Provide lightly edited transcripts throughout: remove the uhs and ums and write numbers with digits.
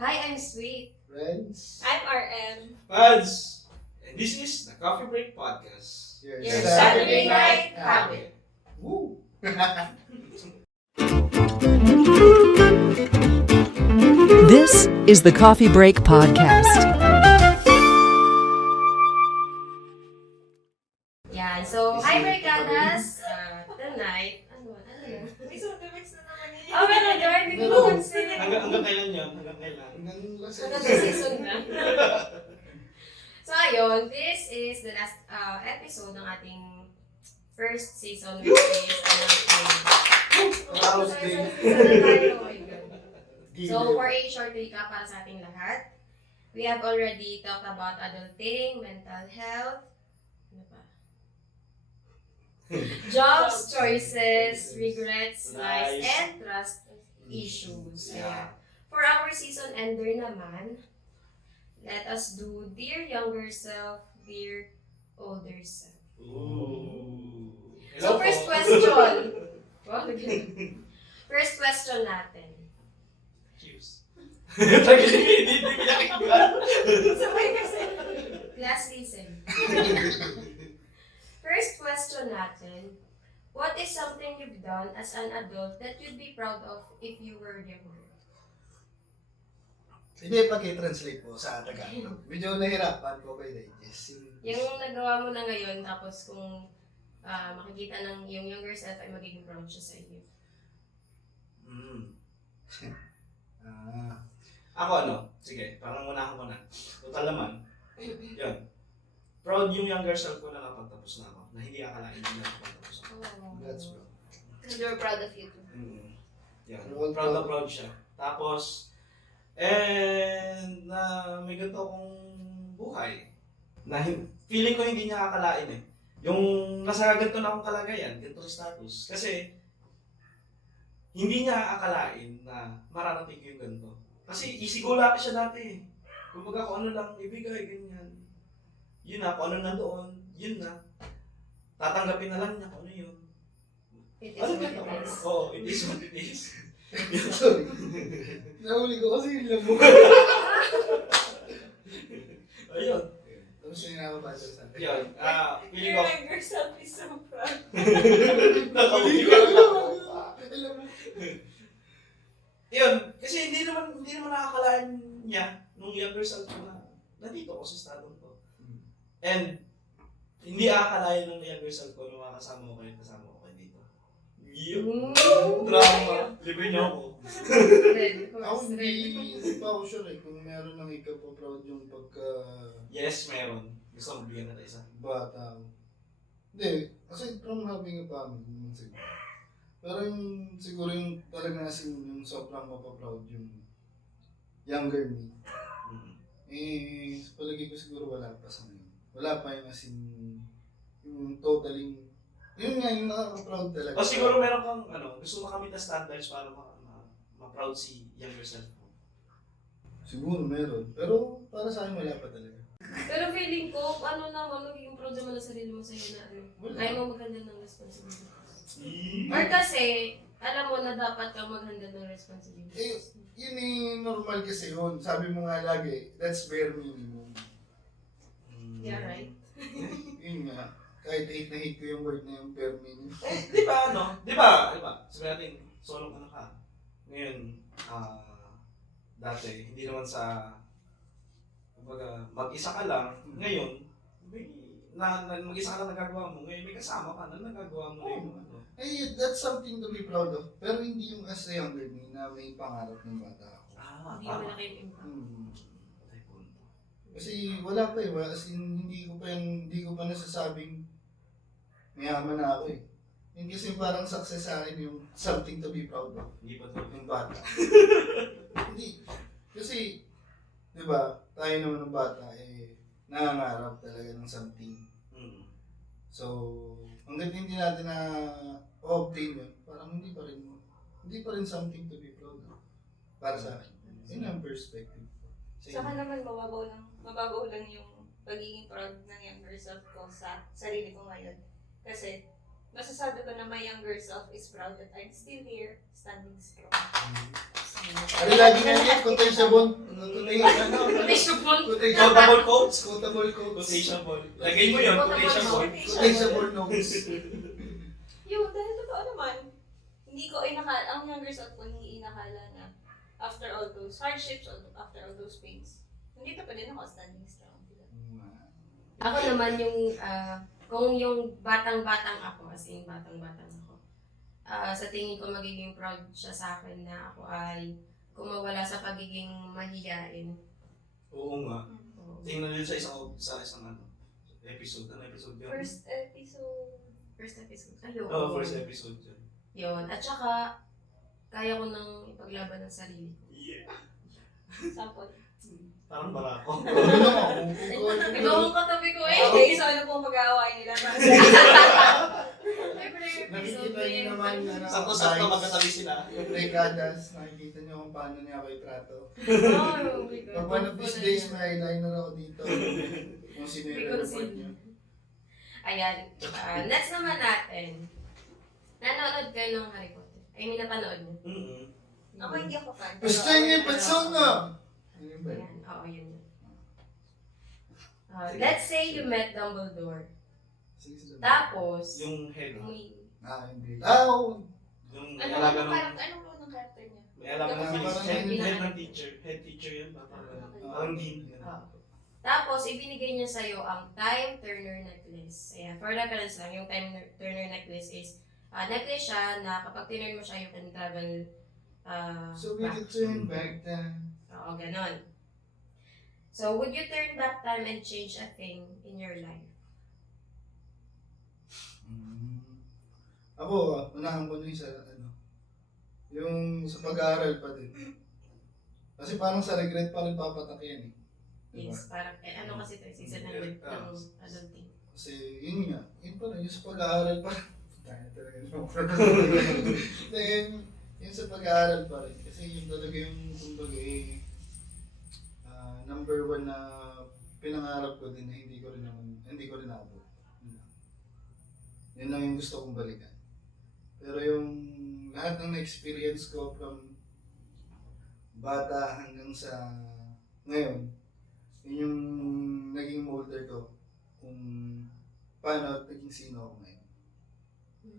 Hi, I'm Sweet. Friends, I'm RM. Pads! And this is the Coffee Break Podcast. your Your Saturday night habit. Woo! This is the Coffee Break Podcast. Yan. So, hi, Breakadas. Tonight, ano yan? May soundeffects na naman eh. Oh, meron, Lord. Hindi ko Meron. napansin. Hanggang kailan yun? Hanggang kailan? Hanggang last Hanggang sa season na. So, ayun. This is the last episode ng ating first season, which is House day. Oh my God. So, for a short recap para sa ating lahat, we have already talked about adulting, mental health, ano pa? Jobs, choices, regrets, lies, and trust issues. Ayan. Yeah. For our season ender naman, let us do Dear Younger Self, Dear Older Self. Ooh. So, first question. Wow, first question natin. Cheers. Hindi pinakinggan. Sabay kasi. Class listen. First question natin. What is something you've done as an adult that you'd be proud of if you were younger? Hindi, pag-i-translate po sa Tagalog. Medyo nahirapan po kayo digest. Yung nagawa mo na ngayon, tapos kung makikita ng yung younger self ay magiging proud siya sa iyo. Ako ano? Sige, parang muna ako muna. Total naman. Yan. Proud yung younger self ko na nakapagtapos na ako. Na hindi akalain na nakapagtapos ako. Congrats, bro. And we're proud of you too. Yan. Proud, Proud na proud. proud siya. Tapos, na may ganito akong buhay. Na feeling ko hindi niya akalain eh. Yung nasa ganito na akong kalagayan, ganito status. Kasi, hindi niya akalain na mararating ko yung ganito. Kasi isigula siya dati eh. Kumbaga kung ano lang ibigay, ganyan. Yun na, kung ano na doon, yun na. Tatanggapin na lang niya kung ano yun. It is Ano what ganito? it is. Oo, it is what it is. Sorry. Nahuli ko kasi yung lamo. Ayun. Tapos yung nakapasa sa akin. Yun. Feeling Your ko, younger self is so proud. nakauwi Hindi ka. ko alam mo. Yun, kasi hindi naman nakakalain niya nung younger self ko na nandito ako sa estadong to. And hindi akalain ng younger self ko na makakasama ko kayo dito. Yun. Drama. Libre niyo ako. Red Ako horse, hindi red. pa ako sure eh kung meron ng ikaw-proud yung pagka Yes, meron. Gusto mo bigyan natin isa. bata ako. Hindi, aside from having a family naman siguro. Pero yung siguro yung talaga yung sobrang mapaproud yung younger me. Eh, sa palagi ko siguro wala pa sa ngayon. Wala pa yung as in, yung totaling, yun nga yung nakaka-proud talaga. O siguro meron kang gusto makamit na standards para ma-proud si younger self mo. Siguro meron. Pero para sa akin wala pa talaga. Pero feeling ko, ano naman, magiging proud naman ng sarili mo sa'yo na ano, Wala. kaya mo mag-handle ng responsibilities. Or kasi, alam mo na dapat ka mag-handle ng responsibilities. Yun yung normal kasi yun. Sabi mo nga lagi, that's bare minimum. Yeah, right? Yun nga. Kahit hate na hate ko yung word na yung bare minimum. Di ba? Sabi natin, solo ka na ka. Ngayon, dati, hindi naman sa, kumbaga, mag-isa ka lang. Ngayon, mag-isa ka lang nagagawa mo. Ngayon, may kasama ka na nagagawa mo na yung ano. Hey, that's something to be proud of. Pero hindi yung as a younger me na may pangarap ng bata ako. Hindi mo malaki yung impact. Patay punto. Kasi wala pa eh. As in, hindi ko pa nasasabing mayaman na ako eh. Hindi kasi parang success sa akin yung something to be proud of. Hindi pa to. Yung bata. Hindi. Kasi, di ba, tayo naman ng bata eh, nangangarap talaga ng something. So, hanggang hindi natin na obtain yun, parang hindi pa rin something to be proud of. Para sa akin. Yun ang perspective ko. Saka naman mababaw lang yung pagiging proud ng younger self ko sa sarili ko ngayon. Kasi masasabi ko na my younger self is proud that I'm still here, standing strong. Ano lagi nga yan, kung tayo siya bon, Quotable. Quotable quotes. Quotable quotes. Quotationable. Lagay mo yun, quotationable. Quotable notes. Yun, dahil totoo naman. Hindi ko ang younger self ko hindi inakala na after all those hardships, after all those pains, nandito pa din ako standing strong. Ako naman yung, kung yung batang-batang ako, as in batang-batang ako, sa tingin ko magiging proud siya sa akin na ako ay kumawala sa pagiging mahiyain. Oo nga. Oo. Tingnan nyo sa isang episode. Ano episode yun? First episode. First episode. Ayun. Oo, first episode yun. Yun. At saka, kaya ko nang ipaglaban ng sarili ko. Yeah. Sample. Parang barako. Ano ako? Ikaw ang katabi ko eh. Okay, so ano pong mag-aaway nila? Nakikita niyo naman Sakto-sakto magkatabi sila. yung Regadas, nakikita niyo kung paano niya ako itrato. Oh my God. Pag one of these days, may eyeliner ako dito. Kung sino yung report niyo. Ayan. Next naman natin. Nanonood kayo ng Harry Potter? I mean, napanood niyo? Mm-hmm. Ako hindi ako fan. Gusto niyo yung persona! Ano yun ba? Ayan. Oo, yun. Let's say you met Dumbledore. Tapos, Yung head. Hindi. Yung Ano alaga ang ng... karakter niya? May alaga ng Parang head ng teacher. Head teacher yun. Parang dean. tapos, ibinigay niya sa'yo ang Time Turner necklace. Ayan, for reference lang, yung Time Turner necklace is, necklace siya na kapag tinurn mo siya, you can travel So we could turn back time. Oo, ganon. So, would you turn back time and change a thing in your life? Ako, unahan ko na yung sa, yung sa pag-aaral pa din. Kasi parang sa regret pa rin papatak yan eh. Diba? Yes, parang, ano kasi ito, season ng adulting. Kasi yun nga, yun pa rin, yung sa pag-aaral pa rin. Tayo talaga Then, yung sa pag-aaral pa rin. Kasi yun talaga yung, kumbaga number one na pinangarap ko din na hindi ko rin naabot. Yun lang yung gusto kong balikan. Pero yung lahat ng na-experience ko from bata hanggang sa ngayon, yun yung naging molder ko kung paano at naging sino ako ngayon.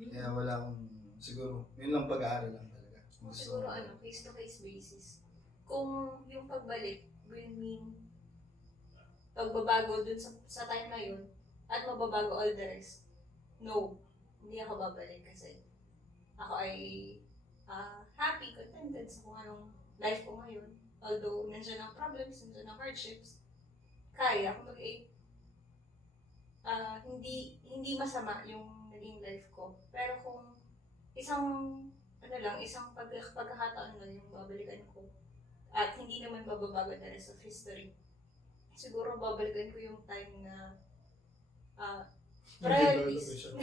Kaya wala akong, siguro, yun lang pag-aaral lang talaga. Siguro case-to-case basis. Kung yung pagbalik will mean pagbabago dun sa time na yun at mababago all the rest, no, hindi ako babalik kasi ako ay happy, contented sa kung anong life ko ngayon. Although nandiyan ang problems, nandiyan ang hardships, kaya kung hindi masama yung naging life ko. Pero kung isang pagkakataon lang yung babalikan ko at hindi naman bababago the rest of history, siguro babalikan ko yung time na priorities ko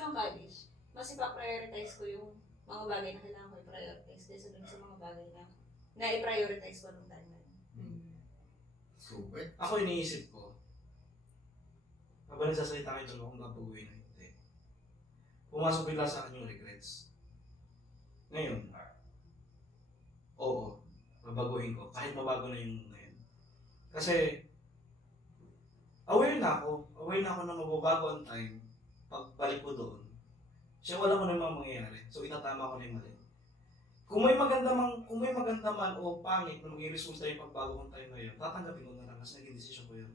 ng college. Mas ipa-prioritize ko yung mga bagay na kailangan ko i-prioritize kaysa dun sa mga bagay na i-prioritize ko nung time na yun. Super. Ako iniisip ko, habang nagsasalita kayo doon kung babaguhin na hindi. Pumasok bigla sa akin yung regrets. Ngayon, oo, babaguhin ko. Kahit mabago na yung ngayon. Kasi, aware na ako na mababago ang time. Pagbalik ko doon, siya wala ko na yung mangyayari. So, itatama ko na yung mali. Kung may maganda man o pangit na maging resulta yung pagbago ng time na yun, tatanggapin ko na lang kasi naging decision ko yun.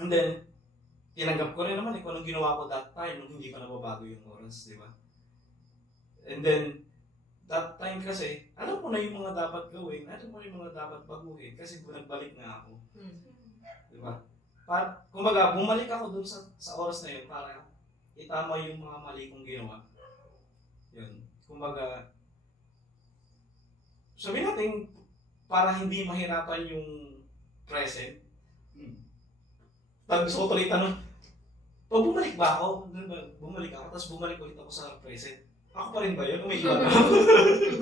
And then, tinanggap ko rin naman kung anong ginawa ko that time nung hindi pa nababago yung oras, di ba? And then, that time kasi, alam ko na yung mga dapat gawin, alam ko na yung mga dapat baguhin kasi nagbalik na ako. Di ba? Kumbaga, bumalik ako dun sa oras na yun para itama yung mga mali kong ginawa. Yun. Kumbaga, sabihin natin, para hindi mahirapan yung present, pag gusto ko tuloy tanong, pag bumalik ba ako? Bumalik ako, tapos bumalik ulit ako sa present. Ako pa rin ba yun? Umiiwan ako.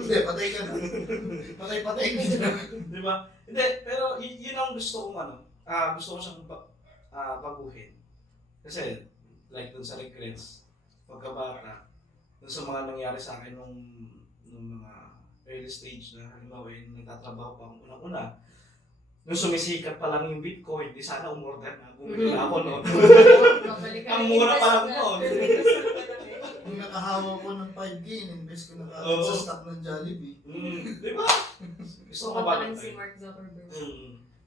Hindi, patay ka na. Patay ka na. Di ba? Hindi, pero yun ang gusto kong gusto ko siyang baguhin. Kasi, like dun sa regrets, pagkabata, dun sa mga nangyari sa akin nung mga early stage na halimbawa yung nagtatrabaho pa ang unang-una. Nung sumisikat pa lang yung Bitcoin, di sana umorder na. Bumili na ako noon. Babalikan. Ang mura pa lang noon. Nung nakahawa ko ng 5K, invest ko na Oo. sa stock ng Jollibee. Di ba? Gusto ko Pumunta ba? rin si Mark Zuckerberg.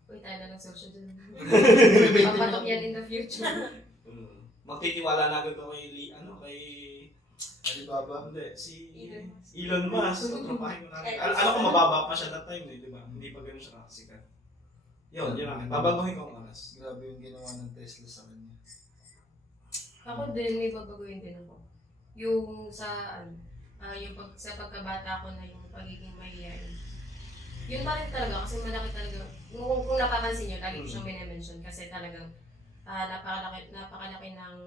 Uy, tayo na social dun. Papatok yan in the future. Magtitiwala na agad ako kay kay Alibaba. hindi, si Elon Musk. Elon Musk. Tatrapahin ko na. Alam ko mababa pa siya that time eh, di ba? Hindi pa ganun siya kakasikat. Yun lang. Babaguhin ko ang oras. Grabe yung ginawa ng Tesla sa kanya. Ako din, may babaguhin din ako. Yung sa, sa pagkabata ko na yung pagiging mahihayin. Yun pa rin talaga, kasi malaki talaga. Kung napapansin nyo, lagi ko siyang minimension kasi talagang napakalaki ng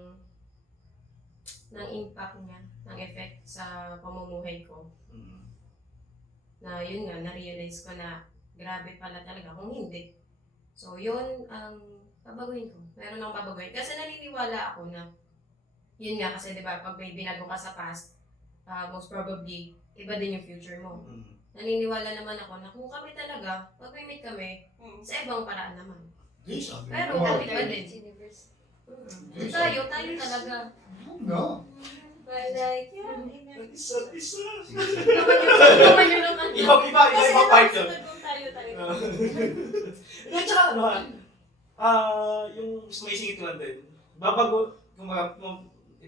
impact niya, ng effect sa pamumuhay ko. Na yun nga, na-realize ko na grabe pala talaga kung hindi. So yun ang babaguhin ko. Meron akong babaguhin. Kasi naniniwala ako na yun nga, kasi diba, pag may binago ka sa past, most probably, iba din yung future mo. Naniniwala naman ako na kung kami talaga, pag may meet kami, sa ibang paraan naman. Di, sabi Pero ko. kami pa din. Universe. Tayo talaga. No. But like, yeah, Isa. Naman yun naman. Iba part yun. Tayo. At saka yung may singit lang din.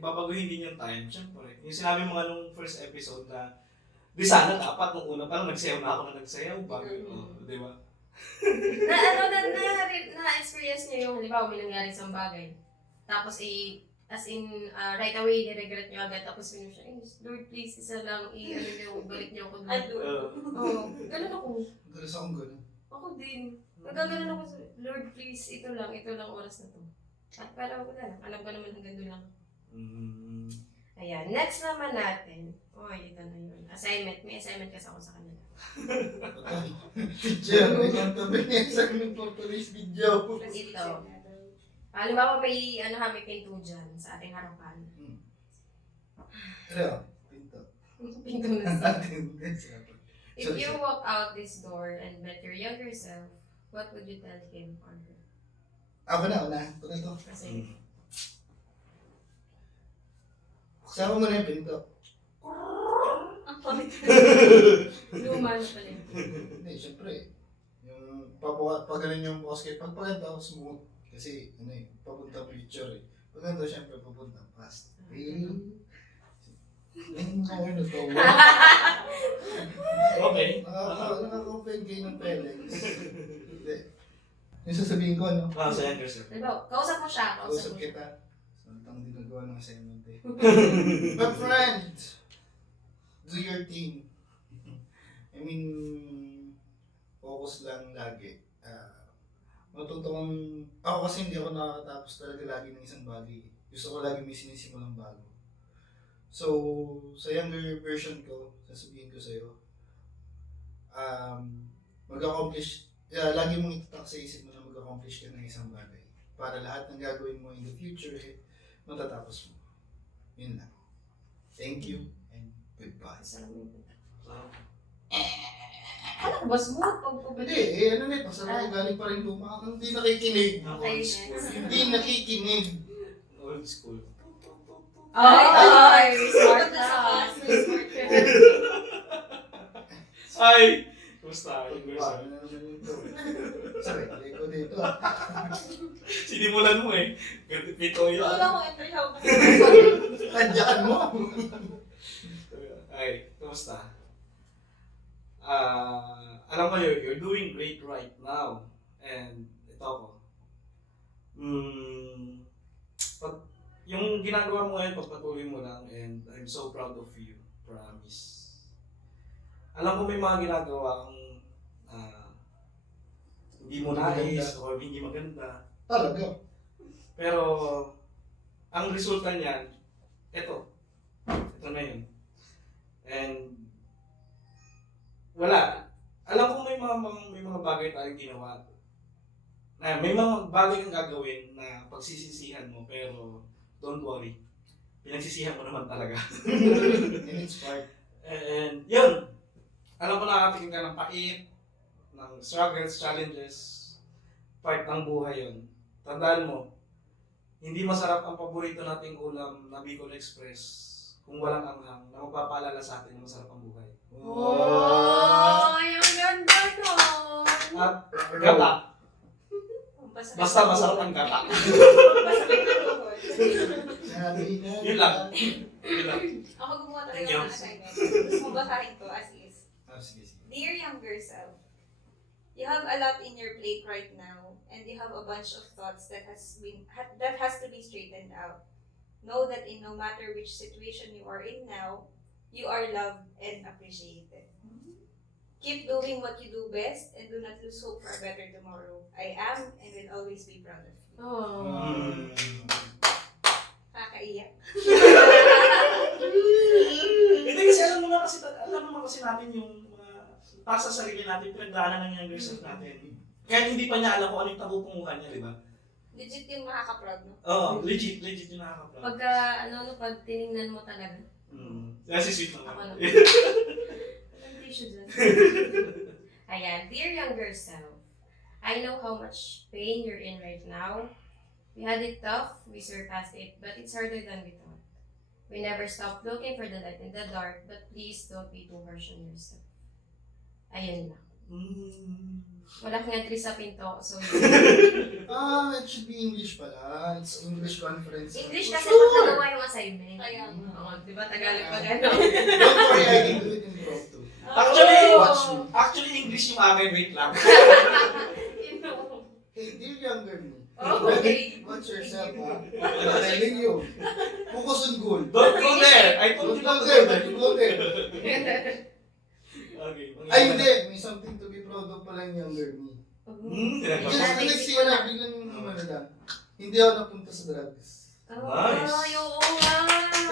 Ibabaguhin din yung time. Siyempre, yung sinabi mo nga nung first episode na di sana dapat nung una parang nagsayaw na ako na nagsayaw bago di ba? Na-experience niyo yung, halimbawa, may nangyari isang bagay. Tapos, as in, right away, niregret niyo agad. Tapos, yun siya, Lord, please, isa lang, balik niyo ako doon. Oo, ganun ako. Dalas akong ganun. Ako din. Nagkaganon ako, Lord, please, ito lang oras na to. At parang wala lang, alam ko naman hanggang doon lang. Ayan, next naman natin. Ito na yun. Assignment. May assignment kasi ako sa kanila. Video, may kantabi niya sa amin for today's video. Ito. Halimbawa may may pinto dyan sa ating harapan. Ano? Pinto. Pinto na siya. If Sorry, you sorry. walk out this door and met your younger self, what would you tell him or her? Ako na, una. Ito na ito. Kasi, Kasama mo na yung pinto. Ang pangit. luma na pala yun. Hindi, syempre. Yung pag ganun yung boss kayo, pag paganda ako smooth. Kasi, papunta future eh. Pag ganito, syempre, papunta past. Ayun ako yun, natawa. Okay. Nakaka-open kayo ng Pelex. Hindi. Yung sasabihin ko, ano? Sa younger self. Halimbawa, kausap mo siya, kausap Kausap mo siya. kita. Santang dinagawa ng assignment eh. But friend, do your thing. I mean, focus lang lagi. Matutuwang, ako kasi hindi ako nakakatapos talaga lagi ng isang bagay. Gusto ko lagi may sinisimulang bago. So, sa younger version ko, sasabihin ko sa'yo, mag-accomplish, lagi mong itatak sa isip mo na mag-accomplish ka ng isang bagay. Para lahat ng gagawin mo in the future, matatapos mo. Yun lang. Thank you and goodbye. Salamin. Ano ko ba smooth? Hindi, pasalamat galing pa rin luma. Hindi nakikinig. Okay, next. Hindi nakikinig. Old school. Ay, smart Punta na. sa class, may smart ka. Ay! Kumusta? Paano na naman yun to? Sorry, hindi ko dito. Sinimulan mo eh. Pito yun. Wala ko entry ako. Tadyakan mo. Ay, kumusta? Alam mo you're doing great right now. And ito ako. Yung ginagawa mo ngayon, pagpatuloy mo lang, and I'm so proud of you. Promise. Alam mo may mga ginagawa kang hindi mo nais or hindi maganda. Talaga. Pero ang resulta niyan, ito na yun. And wala. Alam ko may mga bagay tayong ginawa. May mga bagay kang gagawin na pagsisisihan mo, pero don't worry. Pinagsisihan mo naman talaga. And it's part. And yun. alam ko nakakatingin ka ng pait, ng struggles, challenges, part ng buhay yun. Tandaan mo, hindi masarap ang paborito nating ulam na Bicol Express kung walang anghang na magpapaalala sa atin na masarap ang buhay. Oh, yung ganda no. At gata. Basta masarap ang gata. Basta may kaluhod. Sabi na. Yun lang. Yun lang. Ako gumawa Thank talaga you. ng assignment. Gusto mo basahin to as is. Sige, sige. Dear younger self, you have a lot in your plate right now, and you have a bunch of thoughts that has to be straightened out. Know that in no matter which situation you are in now, you are loved and appreciated. Keep doing what you do best and do not lose hope for a better tomorrow. I am and will always be proud of you. Oh. Nakakaiyak. Hindi kasi alam naman kasi natin yung mga para sa sarili natin, pinagdaanan ng younger self natin. Kaya hindi pa niya alam kung ano yung tabupunguhan niya, di ba? Legit yung makaka-proud, no? Oo, legit yung nakaka-proud. Pagka, pag tinignan mo talaga. Kasi sweet Ako naman. naman. Walang tissue dyan. Ayan, dear younger self, I know how much pain you're in right now. We had it tough, we surpassed it, but it's harder than we thought. We never stopped looking for the light in the dark, but please don't be too harsh on yourself. Ayun lang. Wala kang entry sa pinto, so It should be English pala. It's English conference. English kasi Sure. pag nagawa yung assignment. Kaya, Oo, di ba Tagalog pag ano? Don't worry, I can do it in impromptu. Actually, Watch me. Actually, English yung akin, wait lang. You know. Hey, dear younger me. Oh, okay. Watch yourself, ha? I'm telling you. Focus on goal. Don't go there! I told Don't you not go to there. go there. Don't go there. Okay. Ay, hindi. May something to be proud of pala yung younger me. Just the next year na, biglang umano lang. Hindi ako napunta sa drugs. Nice. Ay, oo nga.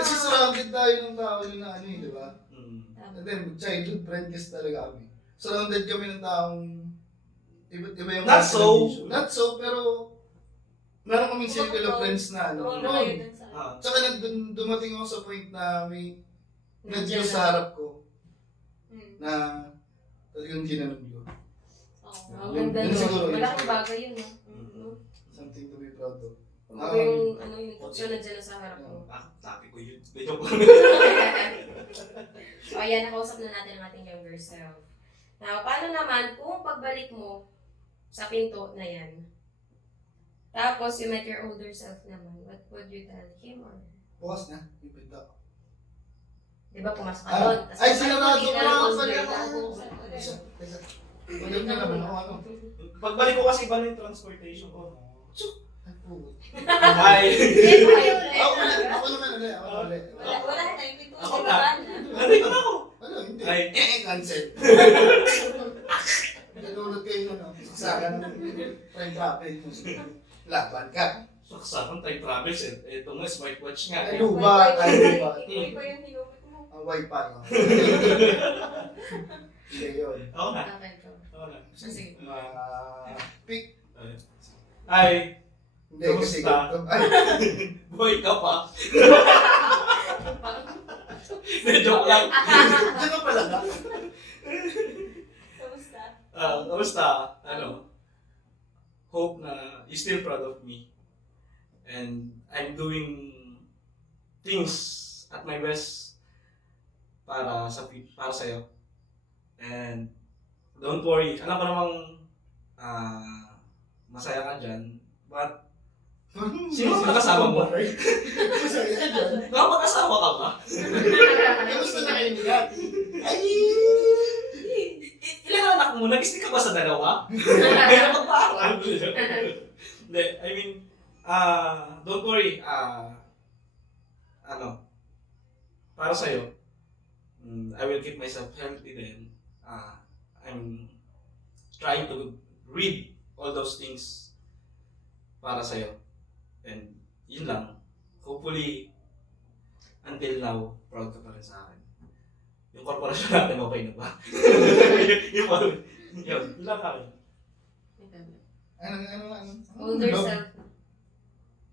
Kasi surrounded tayo ng tao yun na ano yun, di ba? Tama. And then, childhood friend kasi talaga kami. Surrounded kami ng taong iba yung Not so. Not so, pero meron kaming circle of friends na ano. Proud na kayo dun sa... Tsaka dumating ako sa point na may Nandiyan nag sa na. harap ko Hmm. na talagang ginanon ko. Oo. Ang Yun- ganda yun siguro, nun. yun Malaking siguro. bagay yun, no? Something to be proud of. Kumbaga yung, yung tutso na dyan sa harap mo. Sabi ko yun. Joke lang. So, ayan, nakausap na natin ang ating younger self. Now, paano naman kung pagbalik mo sa pinto na yan, tapos you met your older self naman, what would you tell him or Bukas na, yung pinto. di ba pumasok ka Ah, doon? Tas ay, pagbalik sinarado mo, ko di na ako na, sa older loob. na. Teka. Wala na naman ako ano. Pagbalik ko kasi iba na yung transportation ko. Ay, po. Ay! Hindi mo kayo ulit. Ako naman ulit. Ako naman ulit. Wala na, yung pinto Ako sa na. baba na. Nandito na ako. Ano, hindi. Ay. Cancel. Nalulod kayo na, no? Saksakan ng friend rapid mo. Laban ka. Saksakan time travels eh. Ito nga, smartwatch nga. Ay, Eh. luba. Ay, luba. Hindi ko yung hinumit mo. Ang wifi. oh. Hindi yun. Ako na. Okay, go. Ako na. Sige. Pick. Ay, Hindi, kasi. Kamusta? Ay, boy ka pa. Hindi, joke lang. diyan ka pala ka. Kamusta? Kamusta? Ano? Hope na you're still proud of me. And I'm doing things at my best para sa'yo. And don't worry. Alam ko namang masaya ka dyan. But sino ba kasama mo? Masaya ka dyan. Nakapag-asawa ka ba? Kamusta na kayo ni Gati? Ay! Ilan anak mo? Nag-stick ka ba sa dalawa? Kaya magpaaral. Hindi, I mean, don't worry. Para sa'yo, I will keep myself healthy then. I'm trying to read all those things para sa'yo. And yun lang. Hopefully, until now, proud ka pa rin sa akin. Yung korporasyon natin, okay na ba? Yun lang kami. Ano? Older self.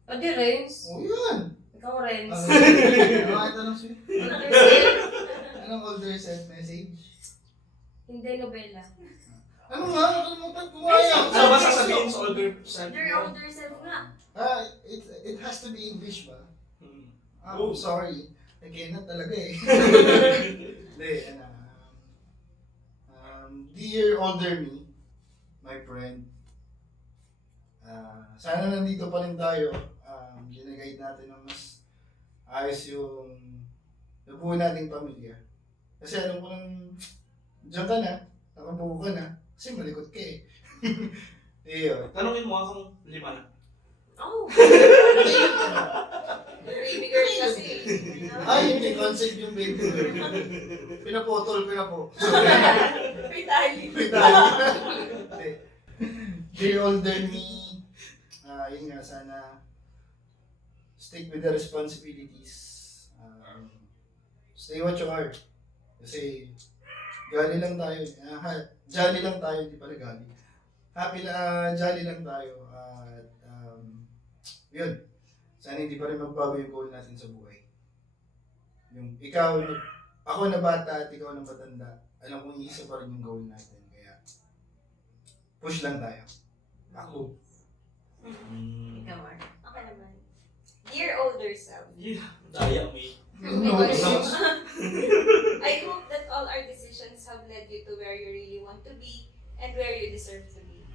O di, Renz. Oh, yun. Ikaw, Renz. Ano ito ng sweet? Older self. Anong older self message? Hindi, nobela. Ano nga? Nakalimutan ko nga yan. Ano ba sasabihin sa older self Your mo? older self nga. It has to be English ba? Hmm. I'm sorry. I cannot talaga eh. Hindi, dear older me, my friend, sana nandito pa rin tayo. Ginaguide natin ng mas ayos yung nabuo nating pamilya. Kasi alam ko nang diyan ka na, nakabuo ka na, kasi malikot ka eh. Iyo. Tanungin mo akong 5 na. Oh! Baby girl kasi. Ay, hindi concept yung baby girl. Pinapotol ko na po. Vitali. Hindi. Dear older me, yun nga, sana stick with the responsibilities. Stay what you are. Kasi gali lang tayo. Jolly lang tayo, hindi pala gali. Jolly lang tayo. At yun. Sana hindi pa rin magbago yung goal natin sa buhay. Yung ako na bata at ikaw na matanda, alam kong isa pa rin yung goal natin. Kaya push lang tayo. Ako. Ikaw, Ar. Okay naman. Dear older self, Yeah, daya me. No, I hope that all our decisions have led you to where you really want to be and where you deserve to be.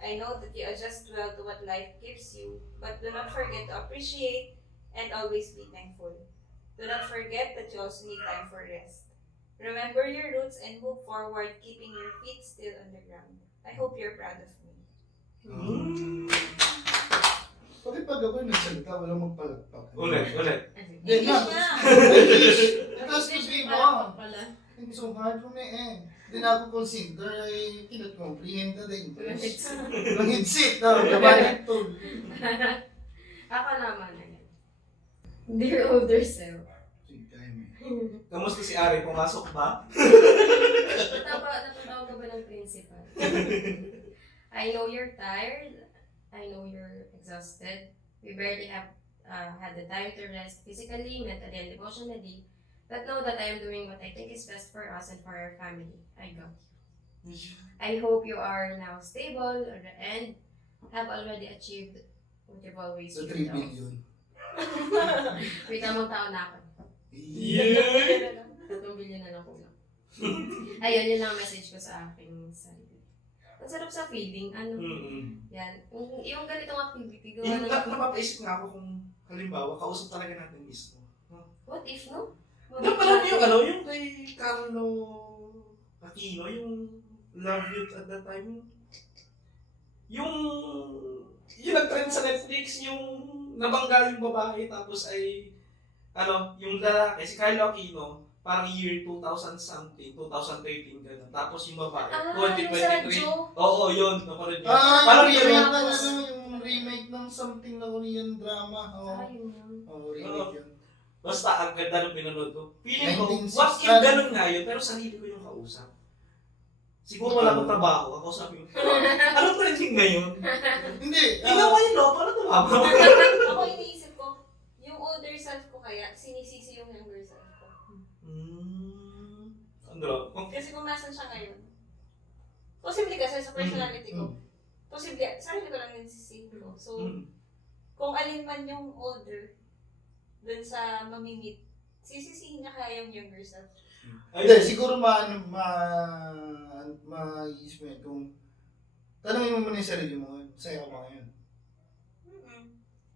I know that you adjust well to what life gives you, but do not forget to appreciate and always be thankful. Do not forget that you also need time for rest. Remember your roots and move forward, keeping your feet still on the ground. I hope you're proud of me. Bakit pag ako nagsalita, walang magpalagpak? Ulit. Hindi English na. na. It has to be Parang mo. pala. It's so hard for me eh. Hindi na ako consider ay kinat-comprehend na din. Mangitsit na, gabayan to. Ako naman, ayan. Dear older self. Sige, kaya mo. Kamusta si Ari? Pumasok ba? Napatawag ka ba ng principal? I know you're tired. I know you're exhausted. We barely have had the time to rest physically, mentally, and emotionally. But know that I am doing what I think is best for us and for our family. I got you. I hope you are now stable and have already achieved what you've always So 3 dreamed of. billion. Wait, tamang taon na ako. Yeah! 3 billion na lang kulang. Ayun, yun lang ang message ko sa aking sarili. Ang sarap sa feeling, yan. Yung ganitong activity, gawa ng... Napapaisip nga ako kung halimbawa, kausap talaga natin mismo. What if, no? Napanood niyo yung kay Carlo Aquino, yung Love Youth at that time? Yung nag-trend sa Netflix, yung nabangga yung babae, tapos ay, yung lalaki, si Carlo Aquino, parang year 2000 something, 2013 gano'n. Tapos yung babae, yung sa 2023. Joe. Oo, yun, napanood niyo. Parang Parang remake yun. yung remake ng something na Korean drama. Ayun yun. Remake yun. Basta ang ganda ng pinanood ko. Feeling ko, 1960. what if ganun nga yun, pero sarili ko yung kausap. Siguro wala akong trabaho, ako sabi ko, anong trending ngayon? Hindi. Ikaw ay lo, paano tumama? Ako iniisip ko, yung older self ko kaya, sinisisi yung younger self ko. Andro? Kasi kung nasan siya ngayon, posible kasi sa personality ko, posible, sarili ko lang ninsisisi ko. So, kung alin man yung older, dun sa mamimit, sisisihin niya kaya yung younger self. Hindi, siguro ma-isip mo yan kung tanongin mo muna yung sarili mo, masaya ka ba ngayon?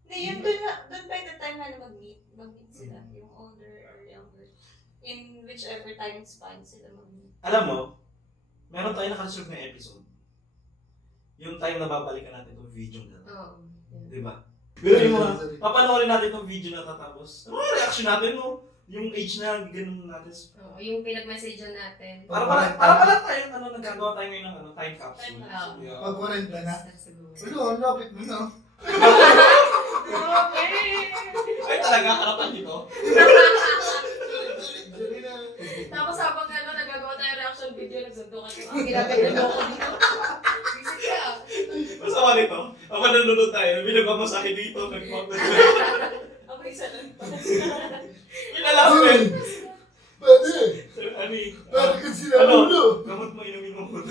Hindi, yun dun by the time na mag-meet sila, yung older or younger. In whichever time span sila mag-meet. Alam mo, meron tayo nakareserve na episode. Yung time na babalikan natin itong video na. Oo. Di ba? Pero yung mga, papanoorin natin itong video na tatapos. Ano yung reaction natin, no? Yung age na, ganun natin. Oo, yung pinag-message natin. Para pala tayo, nagkagawa tayo ngayon ng time capsule. Time capsule. Yeah. Pag 40 na, That's a good one. ano, ang lapit mo na. Ay talaga, harapan dito. Tapos habang nagagawa tayo reaction video, nagsuntukan yung ang ginagano ko dito. Visit ka. Masama nito. Habang nanonood tayo, binagmamasahe dito. Ako isa lang. Inalaman. Pwede! Ano eh. Pwede sila Ano? ulo. Gamot mo, inumin mo muna.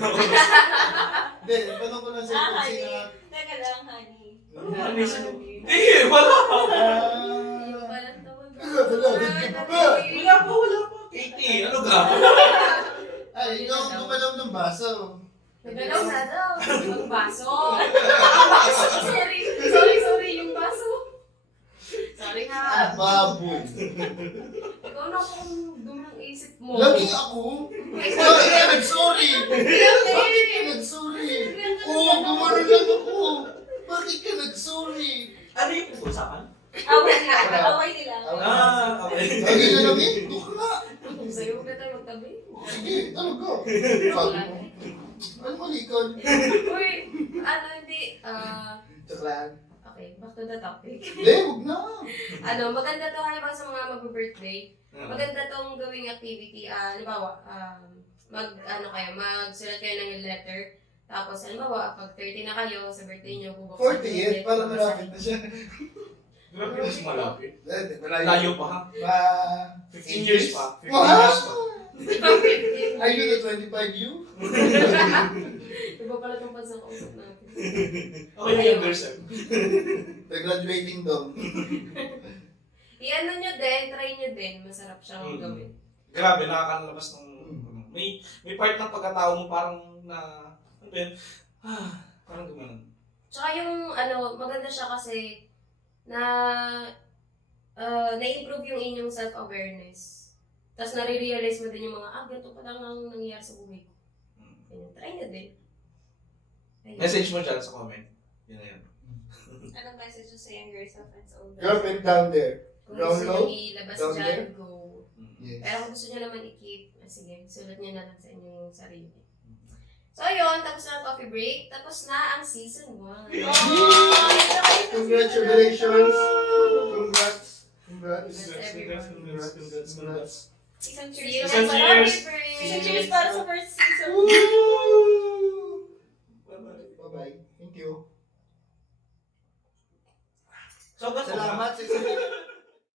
Hindi, tanong ko lang sa'yo kung honey. sino. Teka lang, honey. Ano ba? Hindi, wala pa. Yung palang tawag. Hindi pa ba? Wala pa. Katie, ano ka? Ay, ikaw ang gumalaw ng baso. Nagalaw na daw. Yung baso. Sorry, yung baso. Sorry ha. Baboy. Ikaw na kung dumang isip mo. Lagi ako. Bakit ka nag-sorry? Bakit ka nag-sorry? Oo, gumano lang ako. Bakit ka nag-sorry? Ano yung usapan? Away nila. Away nila. Okay. Lagi na lang eh. Doon ka nga. Sa'yo huwag na tayo magtabi. Sige, talaga. Sabi mo. Ano malikan? Uy, ano hindi, Tsaklaan. okay, back to the topic. Hindi, huwag na. Maganda to halimbawa sa mga mag-birthday. Maganda tong gawing activity. Halimbawa, magsulat kayo ng letter. Tapos, halimbawa, pag 30 na kayo sa birthday nyo, bubuksan 48, para malapit na siya. Grabe mas malapit. Hindi, Layo pa ha? 15 years pa. 15 Wow! years pa. Are you the 25U? Iba pala itong pansang kausap natin. Okay na yung version. The graduating dog. I-ano nyo din, try nyo din. Masarap siyang gawin. Grabe, nakakalabas ng... May part ng pagkatao mo parang na... Ano ba yun? Parang gumanon. Tsaka yung, maganda siya kasi na-improve yung inyong self-awareness. Tapos nare-realize mo din yung mga, ganito pa lang ang nangyayari sa buhay ko. Ayun, try nyo din. Ayun. Message mo dyan sa comment. Yun na yun. Anong message sa younger self and sa older? Girlfriend down there. Kung Down gusto low? nyo ilabas Down dyan, there? go. Yes. Pero kung gusto nyo naman i-keep, sige, sulat nyo na lang sa inyong sarili. So yun, tapos na ang coffee break. Tapos na ang season 1. Congratulations. Congrats. Congrats. Isang See you cheers. next Isang cheers. coffee break! Isang cheers para sa first season. Woo!